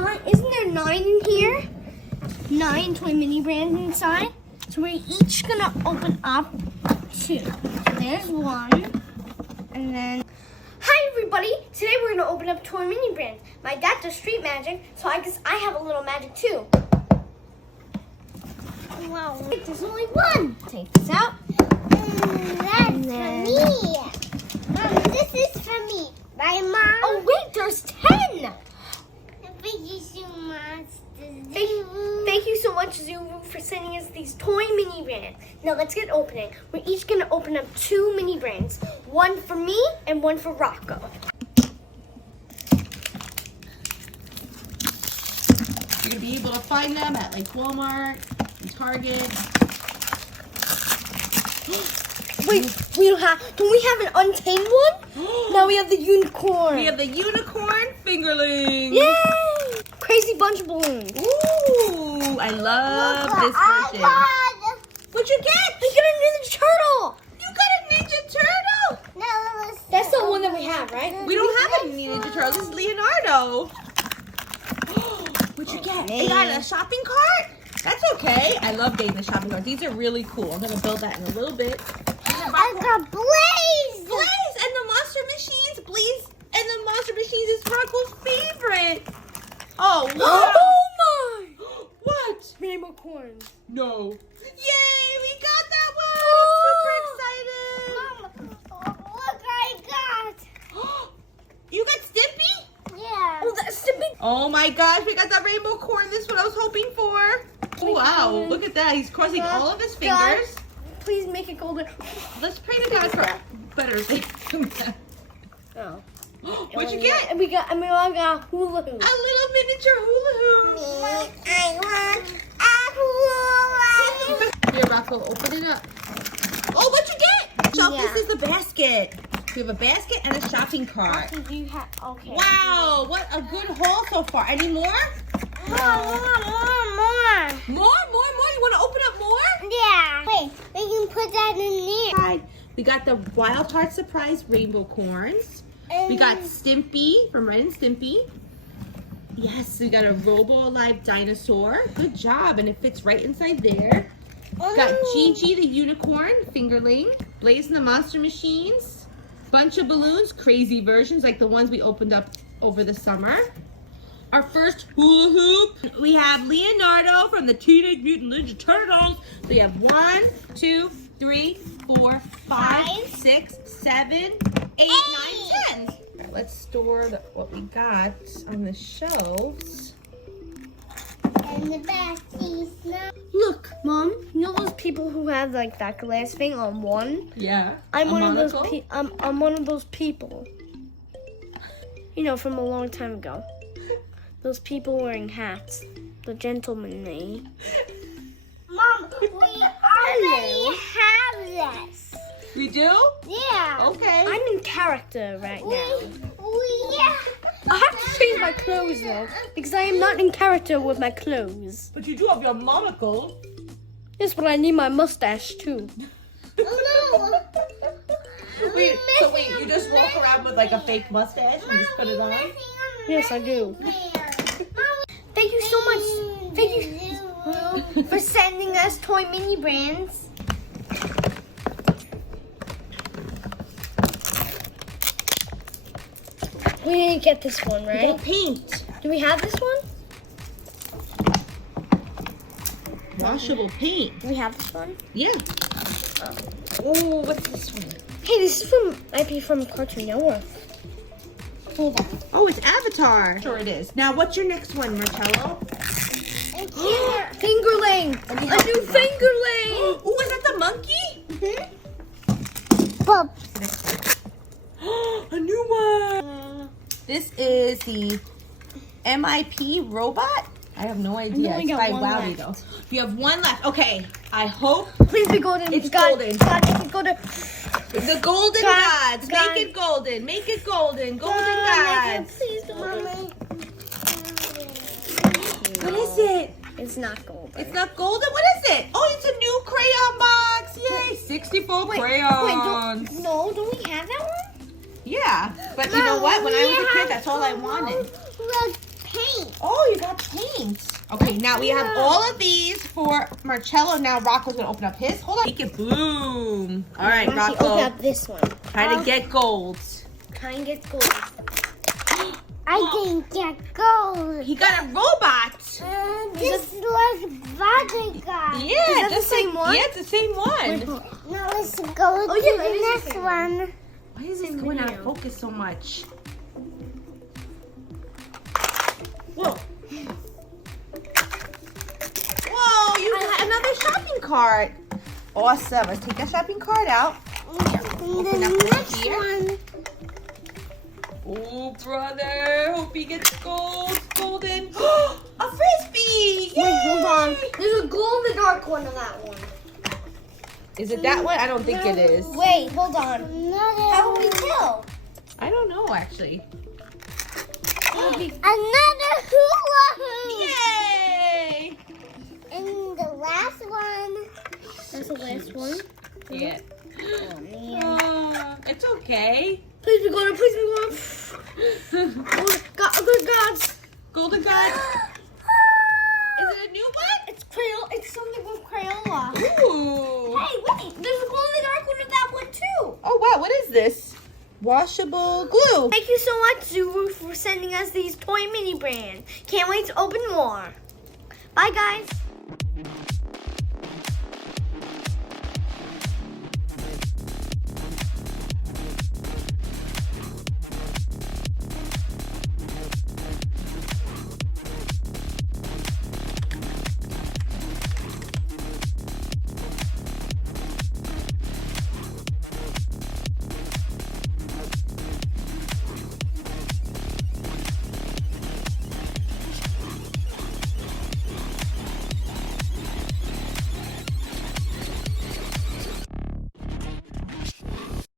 nine. Isn't there 9 in here? 9 toy mini brands inside. So we're each gonna open up 2. So there's 1, and then. Hi everybody! Today we're gonna open up toy mini brands. My dad does street magic, so I guess I have a little magic too. Wow! There's only 1. Take this out. That's for me. Mom, this is for me. Right, Mom? Oh wait, there's 10. Thank you so much. Thank you so much, ZURU, for sending us these toy mini brands. Now let's get opening. We're each going to open up 2 mini brands. 1 for me and 1 for Rocco. You're going to be able to find them at like Walmart and Target. Wait, we don't we have an untamed one? Now we have the unicorn. We have the unicorn fingerling. Yay! Crazy bunch of balloons. Ooh, I love this version. What'd you get? We got a Ninja Turtle. You got a Ninja Turtle? No, That's the one that we have, right? We don't have a Ninja Turtle. This is Leonardo. What'd you get? You got a shopping cart? That's okay. I love getting the shopping cart. These are really cool. I'm going to build that in a little bit. I got Blaze. Blaze and the Monster Machines. Blaze and the Monster Machines is Rocco's favorite. Oh, wow. Oh my! What? Rainbow corns. No. Yay, we got that one. I'm super excited. Mom, look, I got. You got Stimpy? Yeah. Oh, that's the big. Oh my gosh, we got that rainbow corn. This is what I was hoping for. Oh, wow, look at that. He's crossing all of his fingers. Please make it golden. Let's pray to God for better things. Oh. What'd you get? And we all got hula hoops. A little miniature hula hoop. I want a hula hoop. Here, Rocco, open it up. Oh, what'd you get? So Yeah. this is the basket. We have a basket and a shopping cart. You have, okay. Wow, what a good haul so far. Any more? More. More? You want to open up more? Yeah. Wait, we can put that in there. We got the Wild Heart Surprise Rainbow Corns. We got Stimpy from Ren and Stimpy. Yes, we got a Robo Alive Dinosaur. Good job, and it fits right inside there. We got Gigi the Unicorn Fingerling. Blaze and the Monster Machines. Bunch of balloons, crazy versions like the ones we opened up over the summer. Our first hula hoop. We have Leonardo from the Teenage Mutant Ninja Turtles. So we have 1, 2, 3, 4, 5, 6, 7, 8, 9, 10. Let's store what we got on the shelves. And the back piece. Look, Mom, you know those people who have like that glass thing on one? Yeah. I'm one of those I'm one of those people. You know, from a long time ago. Those people wearing hats. The gentlemanly. Mom, we already have this. We do? Yeah. Okay. I'm in character right now. Yeah. I have to change my clothes though, because I am not in character with my clothes. But you do have your monocle. Yes, but I need my mustache too. Oh, no. Wait, you just walk around with like a fake mustache and just put it on? Yes, I do. Thank you so much. Thank you for sending us toy mini brands. We didn't get this one, We right? got paint. Do we have this one? Washable paint. Do we have this one? Yeah. Oh, what's this one? Hey, this is might be from Cartoon Network. Hold on. Oh, it's Avatar. Sure it is. Now, what's your next one, Marcello? Fingerling! A new fingerling! Oh, is that the monkey? Mm-hmm. Bob. A new one. This is the MIP robot. I have no idea. only It's got by one Wowie, though. We have one left. Okay, I hope Please be golden. It's God, golden. God, make it golden. the golden God, gods. God. Make it golden. Make it golden. Golden God, gods. please don't. Mommy. What is it? It's not golden. It's not golden? What is it? Oh, it's a new crayon box. Yay, 64 crayons. Don't we have that one? Yeah, but you know what? When I was a kid, that's all I wanted. Look, pink. paint. Oh, you got paint. Okay, now we have all of these for Marcello. Now Rocco's gonna open up his. Hold on. Make it bloom. All right, Actually, Rocco. open up this one. Try to get gold. Try and get gold. I didn't get gold. He got a robot. This like Vada guy. Yeah, Is that the same one? Yeah, it's the same one. Now let's go to yeah, that the is the next same one. Why is this going out of focus so much? Whoa. Whoa, you got another shopping cart. Awesome. Let's take that shopping cart out. And Open up the over next here. one. Oh, brother. Hope he gets gold. Golden. A frisbee. Yay! Wait, hold on. There's a glow in the dark one on that one. Is it that one? I don't think it is. Wait, hold on. How will we Another, tell? I don't know, actually. another hula hoop. Yay! And the last one. That's the last one. Yeah. Oh, man. It's okay. Please be golden, please be golden. Good gods. Golden God. Is it a new one? It's Crayola. It's something with Crayola. Ooh. Hey, wait. There's a glow in the dark one of that one too. Oh, wow. What is this? Washable glue. Thank you so much, ZURU, for sending us these toy mini brands. Can't wait to open more. Bye, guys.